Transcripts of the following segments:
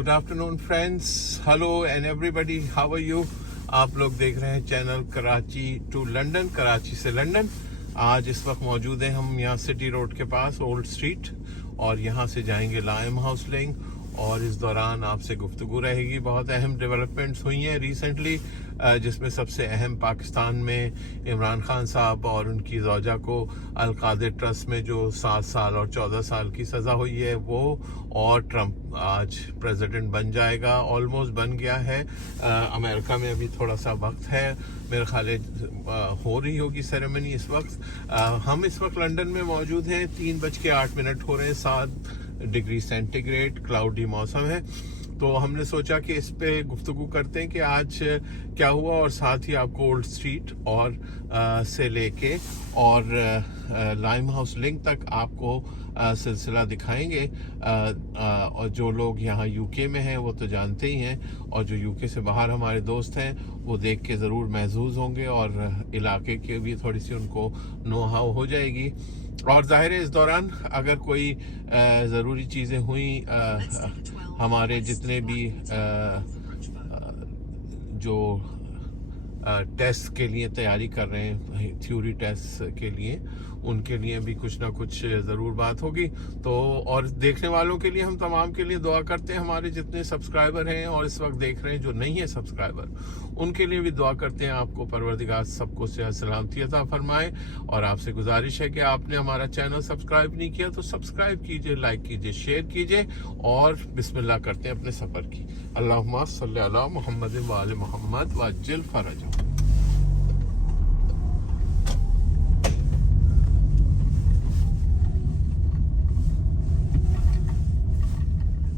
Good afternoon friends, hello and everybody, how are you. आप लोग देख रहे हैं channel Karachi to London, Karachi से लंदन। आज इस वक्त मौजूद हैं हम यहाँ सिटी रोड के पास ओल्ड स्ट्रीट, और यहाँ से जाएंगे लाइम हाउस लिंक। और इस दौरान आपसे गुफ्तगू रहेगी। बहुत अहम डेवलपमेंट्स हुई हैं रिसेंटली, जिसमें सबसे अहम पाकिस्तान में इमरान खान साहब और उनकी ज़ौजा को अल कादिर ट्रस्ट में जो 7 साल और 14 साल की सज़ा हुई है वो, और ट्रंप आज प्रेसिडेंट बन जाएगा, ऑलमोस्ट बन गया है। अमेरिका में अभी थोड़ा सा वक्त है, मेरे ख्याल हो रही होगी सेरेमनी इस वक्त। हम इस वक्त लंदन में मौजूद हैं, 3:08 हो रहे हैं, 7 डिग्री सेंटीग्रेड, क्लाउडी मौसम है। तो हमने सोचा कि इस पे गुफ्तगू करते हैं कि आज क्या हुआ, और साथ ही आपको ओल्ड स्ट्रीट और से लेके और लाइम हाउस लिंक तक आपको सिलसिला दिखाएंगे। और जो लोग यहाँ यूके में हैं वो तो जानते ही हैं, और जो यूके से बाहर हमारे दोस्त हैं वो देख के ज़रूर महसूस होंगे, और इलाके की भी थोड़ी सी उनको नो हाउ हो जाएगी। और ज़ाहिर है इस दौरान अगर कोई ज़रूरी चीज़ें हुई, हमारे जितने भी जो टेस्ट के लिए तैयारी कर रहे हैं, थ्योरी टेस्ट के लिए, उनके लिए भी कुछ ना कुछ ज़रूर बात होगी। तो और देखने वालों के लिए हम तमाम के लिए दुआ करते हैं, हमारे जितने सब्सक्राइबर हैं और इस वक्त देख रहे हैं जो नहीं है सब्सक्राइबर, उनके लिए भी दुआ करते हैं। आपको परवरदिगार सबको सेहत सलामती अता फरमाए। और आपसे गुजारिश है कि आपने हमारा चैनल सब्सक्राइब नहीं किया तो सब्सक्राइब कीजिए, लाइक कीजिए, शेयर कीजिए, और बिस्मिल्लाह करते हैं अपने सफ़र की। अल्लाहुम्मा सल्ली अला मुहम्मद व आले मुहम्मद वअज्जिल फरजहु।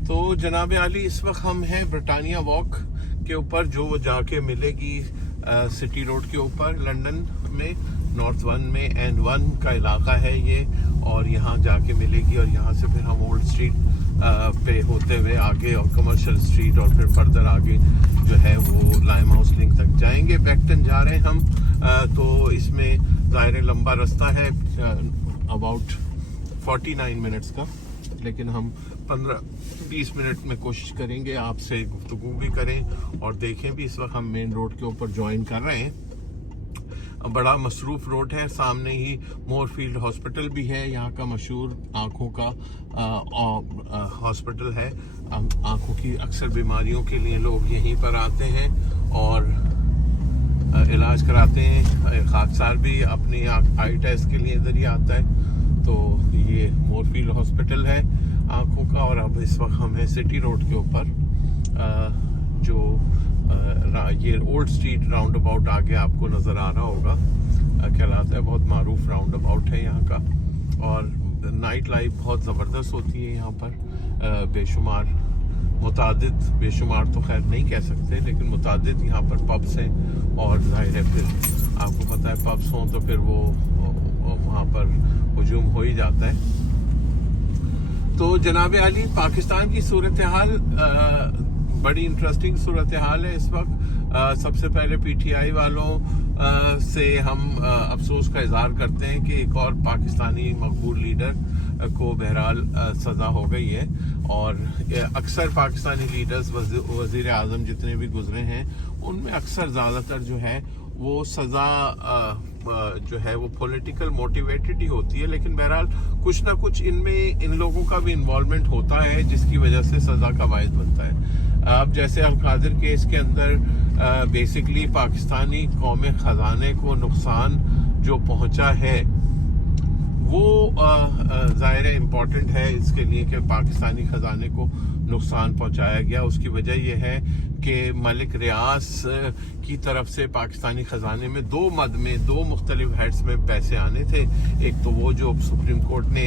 तो जनाब आली, इस वक्त हम हैं ब्रिटानिया वॉक के ऊपर, जो जाके मिलेगी सिटी रोड के ऊपर लंदन में, नॉर्थ 1 में, एंड 1 का इलाका है ये, और यहाँ जाके मिलेगी। और यहाँ से फिर हम ओल्ड स्ट्रीट पे होते हुए आगे, और कमर्शियल स्ट्रीट, और फिर फर्दर आगे जो है वो लाइम हाउस लिंक तक जाएंगे। बैक्टन जा रहे हैं हम, तो इसमें ज़ाहिर लंबा रास्ता है, अबाउट 49 मिनट्स का, लेकिन हम 15-20 मिनट में कोशिश करेंगे आपसे गुफ्तगू भी करें और देखें भी। इस वक्त हम मेन रोड के ऊपर ज्वाइन कर रहे हैं। बड़ा मसरूफ़ रोड है, सामने ही मोरफील्ड हॉस्पिटल भी है, यहाँ का मशहूर आँखों का हॉस्पिटल है। आँखों की अक्सर बीमारियों के लिए लोग यहीं पर आते हैं और इलाज कराते हैं। खाकसार भी अपनी आई टेस्ट के लिए इधर ही आता है। तो ये मोरफील्ड हॉस्पिटल है आँखों का। और अब इस वक्त हम हैं सिटी रोड के ऊपर, जो ये ओल्ड स्ट्रीट राउंड अबाउट आगे आपको नज़र आ रहा होगा, कहलाता है, बहुत मारूफ राउंड अबाउट है यहाँ का। और नाइट लाइफ बहुत ज़बरदस्त होती है यहाँ पर, बेशुमार मुतादिद, बेशुमार तो खैर नहीं कह सकते, लेकिन मुतादिद यहाँ पर पब्स हैं। और जाहिर है फिर आपको पता है पब्स हों तो फिर वो वहाँ पर हुजूम हो ही जाता है। तो जनाब आली, पाकिस्तान की सूरत हाल बड़ी इंटरेस्टिंग सूरत हाल है इस वक्त। सबसे पहले पीटीआई वालों से हम अफसोस का इजहार करते हैं कि एक और पाकिस्तानी मकबूल लीडर को बहरहाल सज़ा हो गई है। और अक्सर पाकिस्तानी लीडर्स, वज़ीर आज़म जितने भी गुजरे हैं, उनमें अक्सर ज़्यादातर जो है वो सज़ा जो है वो पॉलिटिकल मोटिवेटेड ही होती है, लेकिन बहरहाल कुछ ना कुछ इनमें इन लोगों का भी इन्वॉल्वमेंट होता है जिसकी वजह से सज़ा का बायस बनता है। अब जैसे अल कादिर केस के अंदर बेसिकली पाकिस्तानी कौम ख़जाने को नुकसान जो पहुंचा है वो ज़ाहिर इम्पॉर्टेंट है इसके लिए कि पाकिस्तानी ख़जाने को नुकसान पहुंचाया गया। उसकी वजह यह है कि मलिक रियास की तरफ से पाकिस्तानी ख़जाने में दो मुख्तलिफ हेड्स में पैसे आने थे। एक तो वो जो सुप्रीम कोर्ट ने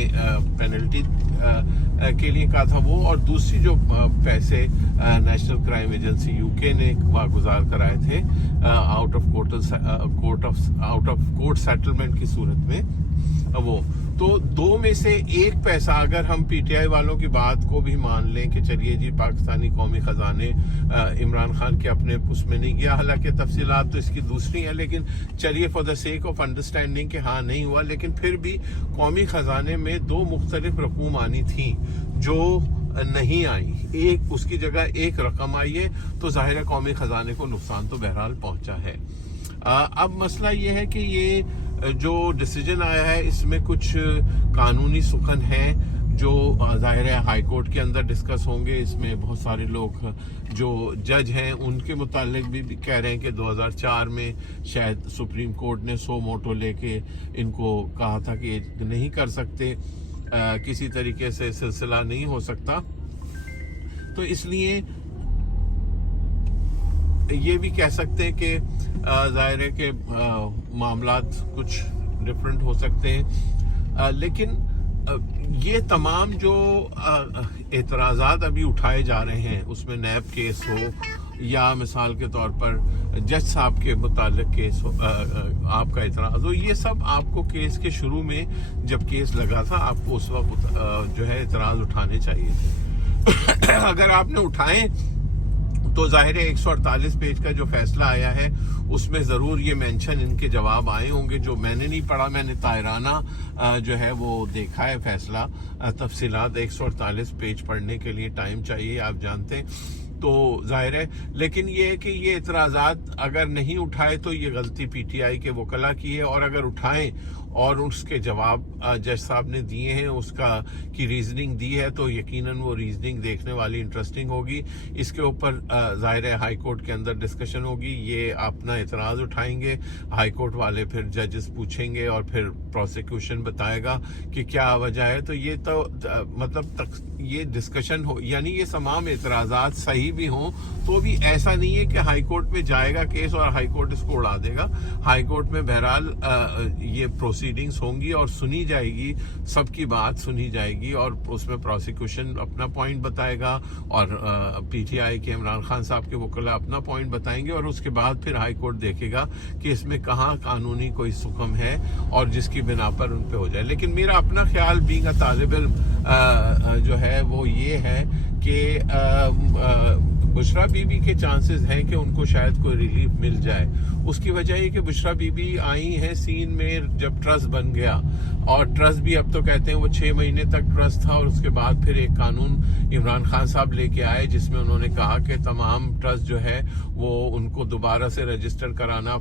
पेनल्टी के लिए कहा था वो, और दूसरी जो पैसे नेशनल क्राइम एजेंसी यूके ने वागुजार कराए थे आउट ऑफ कोर्ट सेटलमेंट की सूरत में वो। तो दो में से एक पैसा, अगर हम पीटीआई वालों की बात को भी मान लें कि चलिए जी पाकिस्तानी कौमी ख़जाने इमरान खान के अपने उसमें नहीं गया, हालांकि तफसीलात तो इसकी दूसरी हैं, लेकिन चलिए for the sake of understanding कि हाँ नहीं हुआ, लेकिन फिर भी कौमी ख़जाने में दो मुख्तलिफ रकूम आनी थी जो नहीं आई, एक उसकी जगह एक रकम आई है, तो ज़ाहिर है कौमी ख़जाने को नुकसान तो बहरहाल पहुंचा है। अब मसला ये है कि ये जो डिसीजन आया है इसमें कुछ कानूनी सुखन है जो ज़ाहिर है हाई कोर्ट के अंदर डिस्कस होंगे। इसमें बहुत सारे लोग जो जज हैं उनके मुतालिक भी कह रहे हैं कि 2004 में शायद सुप्रीम कोर्ट ने सो मोटो लेके इनको कहा था कि नहीं कर सकते, किसी तरीके से सिलसिला नहीं हो सकता, तो इसलिए ये भी कह सकते हैं कि ज़ाहिर है कि मामलात कुछ डिफरेंट हो सकते हैं, लेकिन ये तमाम जो एतराज़ात अभी उठाए जा रहे हैं उसमें नैब केस हो या मिसाल के तौर पर जज साहब के मुतालिक केस हो, आपका एतराज़ हो, ये सब आपको केस के शुरू में जब केस लगा था आपको उस वक्त जो है एतराज़ उठाने चाहिए थे। अगर आपने उठाए तो ज़ाहिर है 148 पेज का जो फैसला आया है उसमें ज़रूर ये मेंशन इनके जवाब आए होंगे, जो मैंने नहीं पढ़ा, मैंने तायराना जो है वो देखा है फैसला। तफसीलात 148 पेज पढ़ने के लिए टाइम चाहिए, आप जानते हैं, तो जाहिर है। लेकिन ये है कि ये इतराज़ात अगर नहीं उठाए तो ये गलती पीटीआई के वकला की है, और अगर उठाएं और उसके जवाब जज साहब ने दिए हैं, उसका की रीजनिंग दी है, तो यकीनन वो रीजनिंग देखने वाली इंटरेस्टिंग होगी। इसके ऊपर ज़ाहिर है हाई कोर्ट के अंदर डिस्कशन होगी, ये अपना एतराज़ उठाएंगे, हाई कोर्ट वाले फिर जजेस पूछेंगे और फिर प्रोसिक्यूशन बताएगा कि क्या वजह है। तो ये तो मतलब ये डिस्कशन हो, यानी ये तमाम एतराज़ात सही भी हों तो भी ऐसा नहीं है कि हाई कोर्ट में जाएगा केस और हाई कोर्ट इसको उड़ा देगा। हाई कोर्ट में बहरहाल ये प्रोसीडिंग्स होंगी और सुनी जाएगी, सबकी बात सुनी जाएगी, और उसमें प्रोसिक्यूशन अपना पॉइंट बताएगा और पीटीआई के इमरान खान साहब के वकील अपना पॉइंट बताएंगे, और उसके बाद फिर हाई कोर्ट देखेगा कि इसमें कहाँ कानूनी कोई सुकम है और जिसकी बिना पर उन पे हो जाए। लेकिन मेरा अपना ख्याल बीइंग अ तालिब इल्म जो है वो ये है कि बुशरा बीबी के चांसेस हैं कि उनको शायद कोई रिलीफ मिल जाए। उसकी वजह ये कि बुशरा बीबी आई हैं सीन में जब ट्रस्ट बन गया, और ट्रस्ट भी अब तो कहते हैं वो 6 महीने तक ट्रस्ट था, और उसके बाद फिर एक कानून इमरान खान साहब लेके आए जिसमें उन्होंने कहा कि तमाम ट्रस्ट जो है वो उनको दोबारा से रजिस्टर कराना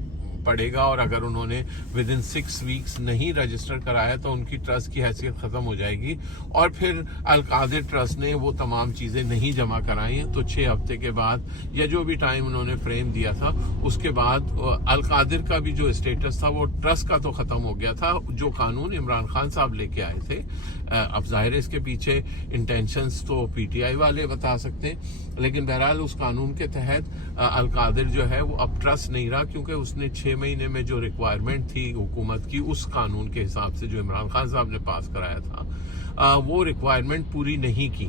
पड़ेगा, और अगर उन्होंने विद इन 6 वीक्स नहीं रजिस्टर कराया तो उनकी ट्रस्ट की हैसियत खत्म हो जाएगी। और फिर अल-कादिर ट्रस्ट ने वो तमाम चीजें नहीं जमा कराई हैं, तो 6 हफ्ते के बाद या जो भी टाइम उन्होंने फ्रेम दिया था उसके बाद अल-कादिर का भी जो स्टेटस था वो ट्रस्ट का तो खत्म हो गया था, जो कानून इमरान खान साहब लेके आए थे। अब जाहिर है इसके पीछे इंटेंशंस तो पीटीआई वाले बता सकते हैं, लेकिन बहरहाल उस कानून के तहत अल-कादिर जो है वो अब ट्रस्ट नहीं रहा, क्योंकि उसने 6 महीने में जो रिक्वायरमेंट थी हुकूमत की उस कानून के हिसाब से जो इमरान खान साहब ने पास कराया था वो रिक्वायरमेंट पूरी नहीं की,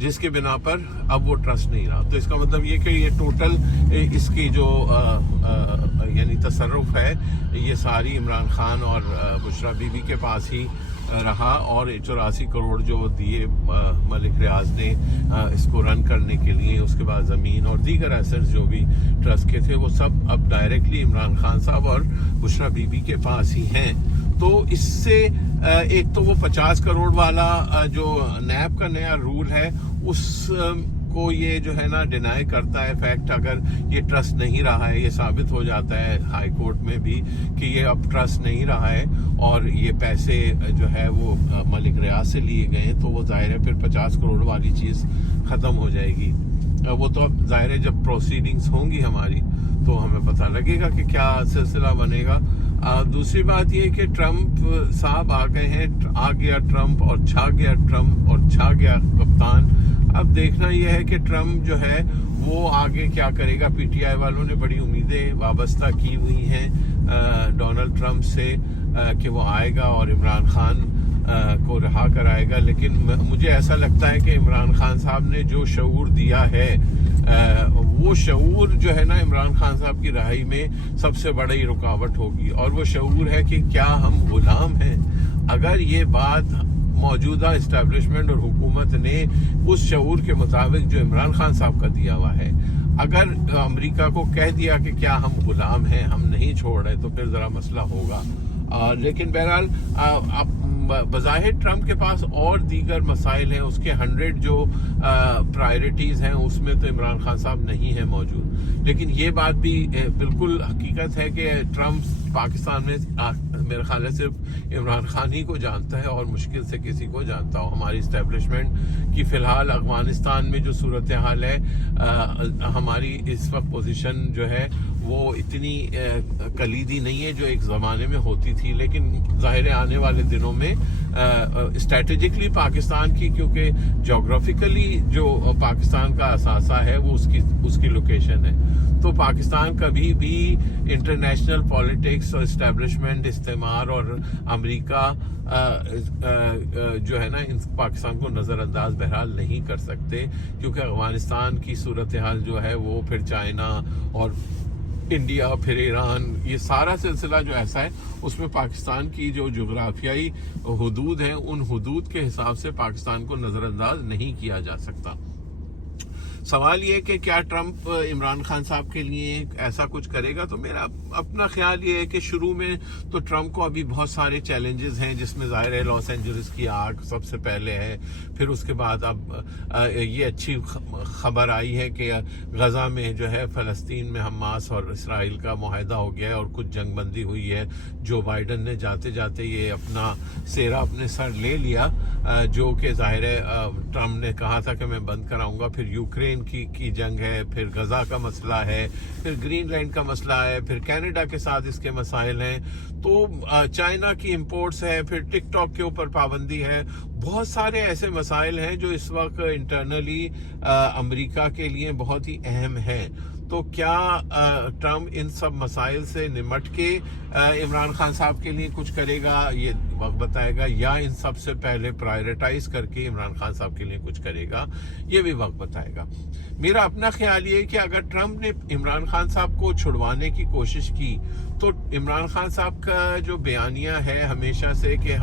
जिसके बिना पर अब वो ट्रस्ट नहीं रहा। तो इसका मतलब ये कि ये टोटल इसकी जो यानी तसर्रुफ है ये सारी इमरान खान और बुशरा बीबी के पास ही रहा, और 84 करोड़ जो दिए मलिक रियाज ने इसको रन करने के लिए, उसके बाद ज़मीन और दीगर एसेट्स जो भी ट्रस्ट के थे वो सब अब डायरेक्टली इमरान खान साहब और बुशरा बीबी के पास ही हैं। तो इससे एक तो वो 50 करोड़ वाला जो नैब का नया रूल है उस को ये जो है ना डिनाई करता है। फैक्ट अगर ये ट्रस्ट नहीं रहा है, ये साबित हो जाता है हाई कोर्ट में भी कि ये अब ट्रस्ट नहीं रहा है और ये पैसे जो है वो मलिक रियाज से लिए गए, तो वो जाहिर है फिर 50 करोड़ वाली चीज़ ख़त्म हो जाएगी। वो तो जाहिर है जब प्रोसीडिंग्स होंगी हमारी तो हमें पता लगेगा कि क्या सिलसिला बनेगा। दूसरी बात ये कि ट्रंप साहब आ गए हैं, आ गया ट्रंप और छा गया ट्रंप और छा गया कप्तान। अब देखना यह है कि ट्रंप जो है वो आगे क्या करेगा। पीटीआई वालों ने बड़ी उम्मीदें वाबस्ता की हुई हैं डोनाल्ड ट्रंप से कि वो आएगा और इमरान खान को रहा कराएगा, लेकिन मुझे ऐसा लगता है कि इमरान खान साहब ने जो शऊर दिया है वो शऊर जो है ना इमरान खान साहब की रहाई में सबसे बड़ी रुकावट होगी, और वो शऊर है कि क्या हम गुलाम हैं। अगर ये बात मौजूदा इस्टेब्लिशमेंट और हुकूमत ने उस शऊर के मुताबिक जो इमरान खान साहब का दिया हुआ है, अगर अमेरिका को कह दिया कि क्या हम गुलाम हैं, हम नहीं छोड़ रहे, तो फिर ज़रा मसला होगा। लेकिन बहरहाल अब بظاہر ٹرمپ کے پاس اور دیگر مسائل ہیں، اس کے 100 جو پرائرٹیز ہیں اس میں تو عمران خان صاحب نہیں ہیں موجود، لیکن یہ بات بھی بالکل حقیقت ہے کہ ٹرمپ پاکستان میں میرے خیال ہے صرف عمران خان ہی کو جانتا ہے اور مشکل سے کسی کو جانتا ہو۔ ہماری اسٹیبلشمنٹ کی فی الحال افغانستان میں جو صورتحال ہے، ہماری اس وقت پوزیشن جو ہے وہ اتنی کلیدی نہیں ہے جو ایک زمانے میں ہوتی تھی، لیکن ظاہر آنے والے دنوں میں اسٹریٹجکلی پاکستان کی، کیونکہ جغرافیکلی جو پاکستان کا اثاثہ ہے وہ اس کی لوکیشن ہے، تو پاکستان کبھی بھی انٹرنیشنل پالیٹکس اور اسٹیبلشمنٹ، استعمار اور امریکہ جو ہے نا پاکستان کو نظر انداز بہرحال نہیں کر سکتے، کیونکہ افغانستان کی صورتحال جو ہے وہ پھر چائنا اور انڈیا، پھر ایران، یہ سارا سلسلہ جو ایسا ہے اس میں پاکستان کی جو جغرافیائی حدود ہیں ان حدود کے حساب سے پاکستان کو نظر انداز نہیں کیا جا سکتا۔ سوال یہ کہ کیا ٹرمپ عمران خان صاحب کے لیے ایسا کچھ کرے گا، تو میرا اپنا خیال یہ ہے کہ شروع میں تو ٹرمپ کو ابھی بہت سارے چیلنجز ہیں، جس میں ظاہر ہے لاس اینجلس کی آگ سب سے پہلے ہے، پھر اس کے بعد اب یہ اچھی خبر آئی ہے کہ غزہ میں جو ہے فلسطین میں حماس اور اسرائیل کا معاہدہ ہو گیا ہے اور کچھ جنگ بندی ہوئی ہے۔ جو بائیڈن نے جاتے جاتے یہ اپنا سیرا اپنے سر لے لیا، جو کہ ظاہر ہے ٹرمپ نے کہا تھا کہ میں بند کراؤں گا، پھر یوکرین کی جنگ ہے، پھر غزہ کا مسئلہ ہے، پھر گرین لینڈ کا مسئلہ ہے، پھر کینیڈا کے ساتھ اس کے مسائل ہیں، تو چائنا کی امپورٹس ہے، پھر ٹک ٹاک کے اوپر پابندی ہے، بہت سارے ایسے مسائل ہیں جو اس وقت انٹرنلی امریکہ کے لیے بہت ہی اہم ہیں۔ تو کیا ٹرمپ ان سب مسائل سے نمٹ کے عمران خان صاحب کے لیے کچھ کرے گا، یہ وقت بتائے گا، یا ان سب سے پہلے پرائرٹائز کر کے عمران خان صاحب کے لیے کچھ کرے گا، یہ بھی وقت بتائے گا۔ میرا اپنا خیال یہ ہے کہ اگر ٹرمپ نے عمران خان صاحب کو چھڑوانے کی کوشش کی تو عمران خان صاحب کا جو بیانیہ ہے ہمیشہ سے کہ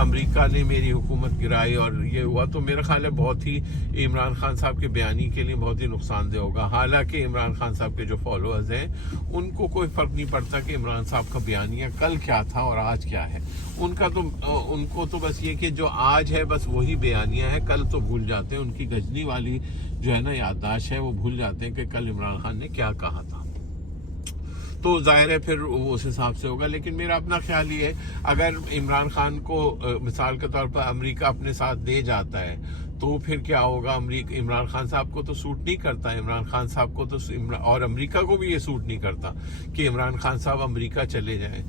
امریکہ نے میری حکومت گرائی اور یہ ہوا، تو میرا خیال ہے بہت ہی عمران خان صاحب کے بیانی کے لیے بہت ہی نقصان دہ ہوگا۔ حالانکہ عمران خان صاحب کے جو فالوورز ہیں ان کو کوئی فرق نہیں پڑتا کہ عمران صاحب کا بیانیہ کل کیا تھا اور آج کیا ہے، ان کو تو بس یہ کہ جو آج ہے بس وہی بیانیہ ہے، کل تو بھول جاتے ہیں، ان کی گجنی والی جو ہے نا یادداشت ہے وہ بھول جاتے ہیں کہ کل عمران خان نے کیا کہا تھا، تو ظاہر ہے پھر وہ اس حساب سے ہوگا۔ لیکن میرا اپنا خیال یہ ہے اگر عمران خان کو مثال کے طور پر امریکہ اپنے ساتھ دے جاتا ہے تو پھر کیا ہوگا، عمران خان صاحب کو تو سوٹ نہیں کرتا، عمران خان صاحب کو تو اور امریکہ کو بھی یہ سوٹ نہیں کرتا کہ عمران خان صاحب امریکہ چلے جائیں۔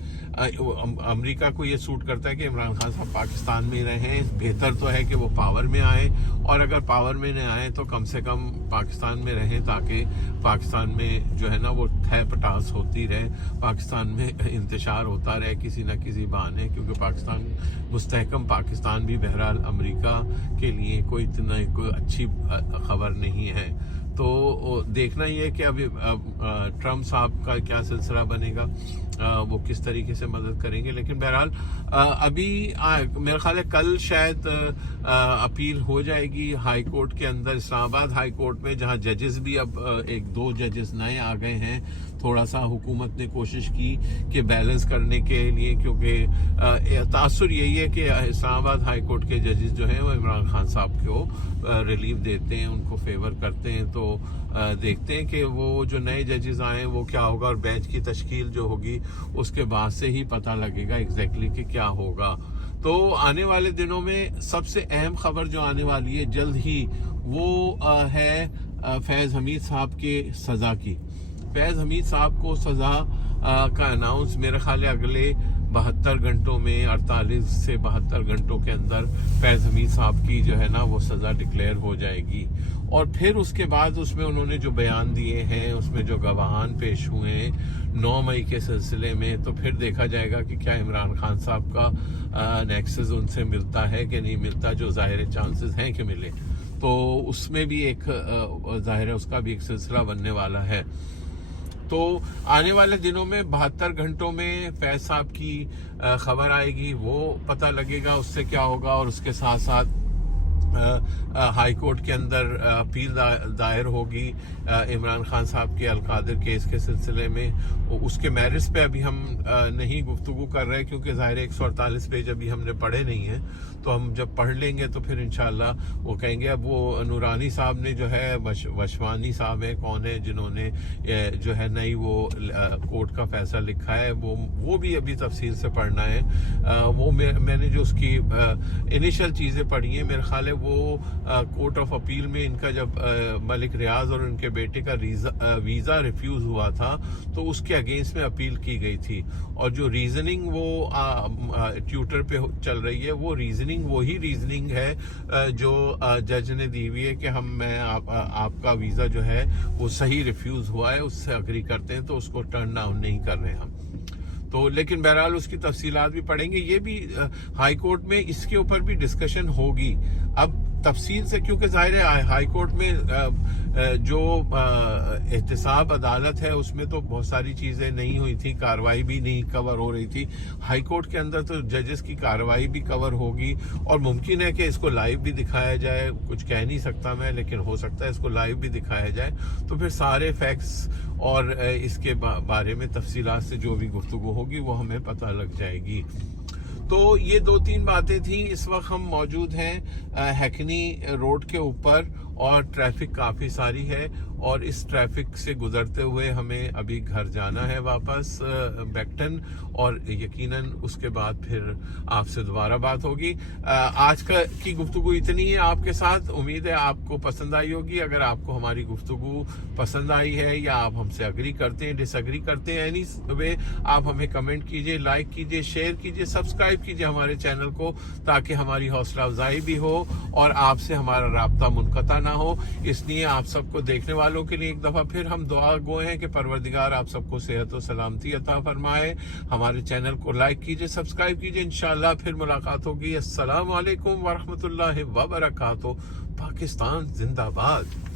امریکہ کو یہ سوٹ کرتا ہے کہ عمران خان صاحب پاکستان میں رہیں، بہتر تو ہے کہ وہ پاور میں آئیں، اور اگر پاور میں نہ آئیں تو کم سے کم پاکستان میں رہیں تاکہ پاکستان میں جو ہے نا وہ تھے پٹاس ہوتی رہے، پاکستان میں انتشار ہوتا رہے کسی نہ کسی بہانے، کیونکہ پاکستان مستحکم پاکستان بھی بہرحال امریکہ کے لیے کوئی اچھی خبر نہیں ہے۔ تو دیکھنا یہ ہے کہ ابھی ٹرمپ صاحب کا کیا سلسلہ بنے گا، وہ کس طریقے سے مدد کریں گے، لیکن بہرحال ابھی میرا خیال ہے کل شاید اپیل ہو جائے گی ہائی کورٹ کے اندر، اسلام آباد ہائی کورٹ میں، جہاں ججز بھی اب 1-2 ججز نئے آ گئے ہیں۔ تھوڑا سا حکومت نے کوشش کی کہ بیلنس کرنے کے لیے، کیونکہ تاثر یہی ہے کہ اسلام آباد ہائی کورٹ کے ججز جو ہیں وہ عمران خان صاحب کو ریلیف دیتے ہیں، ان کو فیور کرتے ہیں، تو دیکھتے ہیں کہ وہ جو نئے ججز آئے ہیں وہ کیا ہوگا، اور بینچ کی تشکیل جو ہوگی اس کے بعد سے ہی پتہ لگے گا ایگزیکٹلی کہ کیا ہوگا۔ تو آنے والے دنوں میں سب سے اہم خبر جو آنے والی ہے جلد ہی وہ ہے فیض حمید صاحب کے سزا کی۔ فیض حمید صاحب کو سزا کا اناؤنس میرے خیال ہے اگلے 72 گھنٹوں میں، 48 سے 72 گھنٹوں کے اندر فیض حمید صاحب کی جو ہے نا وہ سزا ڈکلیئر ہو جائے گی، اور پھر اس کے بعد اس میں انہوں نے جو بیان دیے ہیں، اس میں جو گواہان پیش ہوئے ہیں 9 مئی کے سلسلے میں، تو پھر دیکھا جائے گا کہ کیا عمران خان صاحب کا نیکسس ان سے ملتا ہے کہ نہیں ملتا، جو ظاہر چانسز ہیں کہ ملے، تو اس میں بھی ایک ظاہر ہے اس کا بھی ایک سلسلہ بننے والا ہے۔ تو آنے والے دنوں میں 72 گھنٹوں میں فیض صاحب کی خبر آئے گی، وہ پتہ لگے گا اس سے کیا ہوگا، اور اس کے ساتھ ساتھ ہائی کورٹ کے اندر اپیل دائر ہوگی عمران خان صاحب کے القادر کیس کے سلسلے میں. اس کے میرٹس پہ ابھی ہم نہیں گفتگو کر رہے کیونکہ ظاہر 148 پیج ابھی ہم نے پڑھے نہیں ہیں. تو ہم جب پڑھ لیں گے تو پھر انشاءاللہ وہ کہیں گے. اب وہ نورانی صاحب نے جو ہے وشوانی صاحب ہیں کون ہے جنہوں نے جو ہے نئی وہ کورٹ کا فیصلہ لکھا ہے, وہ بھی ابھی تفصیل سے پڑھنا ہے. وہ میں نے جو اس کی انیشل چیزیں پڑھی ہیں, میرے خیال ہے وہ کورٹ آف اپیل میں ان کا جب ملک ریاض اور ان کے بیٹے کا ویزا ریفیوز ہوا تھا تو اس کے اگینسٹ میں اپیل کی گئی تھی. اور جو ریزننگ وہ ٹویٹر پہ چل رہی ہے وہ ریزننگ وہی ریزننگ ہے جو جج نے دی ہوئی ہے کہ آپ کا ویزا جو ہے وہ صحیح ریفیوز ہوا ہے, اس سے اگری کرتے ہیں تو اس کو ٹرن ڈاؤن نہیں کر رہے ہم. تو لیکن بہرحال اس کی تفصیلات بھی پڑھیں گے. یہ بھی ہائی کورٹ میں اس کے اوپر بھی ڈسکشن ہوگی اب تفصیل سے, کیونکہ ظاہر ہے ہائی کورٹ میں جو احتساب عدالت ہے اس میں تو بہت ساری چیزیں نہیں ہوئی تھی, کاروائی بھی نہیں کور ہو رہی تھی. ہائی کورٹ کے اندر تو ججز کی کاروائی بھی کور ہوگی اور ممکن ہے کہ اس کو لائیو بھی دکھایا جائے. کچھ کہہ نہیں سکتا میں, لیکن ہو سکتا ہے اس کو لائیو بھی دکھایا جائے تو پھر سارے فیکٹس اور اس کے بارے میں تفصیلات سے جو بھی گفتگو ہوگی وہ ہمیں پتہ لگ جائے گی. تو یہ 2-3 باتیں تھیں. اس وقت ہم موجود ہیں ہیکنی روڈ کے اوپر اور ٹریفک کافی ساری ہے اور اس ٹریفک سے گزرتے ہوئے ہمیں ابھی گھر جانا ہے واپس بیکٹن, اور یقیناً اس کے بعد پھر آپ سے دوبارہ بات ہوگی. آج کی گفتگو اتنی ہے آپ کے ساتھ. امید ہے آپ کو پسند آئی ہوگی. اگر آپ کو ہماری گفتگو پسند آئی ہے یا آپ ہم سے اگری کرتے ہیں ڈس اگری کرتے ہیں اینی وے, آپ ہمیں کمنٹ کیجئے, لائک کیجئے, شیئر کیجئے, سبسکرائب کیجئے ہمارے چینل کو تاکہ ہماری حوصلہ افزائی بھی ہو اور آپ سے ہمارا رابطہ منقطع نہ ہو. اس لیے آپ سب کو دیکھنے والوں کے لیے ایک دفعہ پھر ہم دعا گو ہیں کہ پروردگار آپ سب کو صحت و سلامتی عطا فرمائے. ہمارے چینل کو لائک کیجئے, سبسکرائب کیجئے. انشاءاللہ پھر ملاقات ہوگی. السلام علیکم ورحمۃ اللہ وبرکاتہ. پاکستان زندہ باد.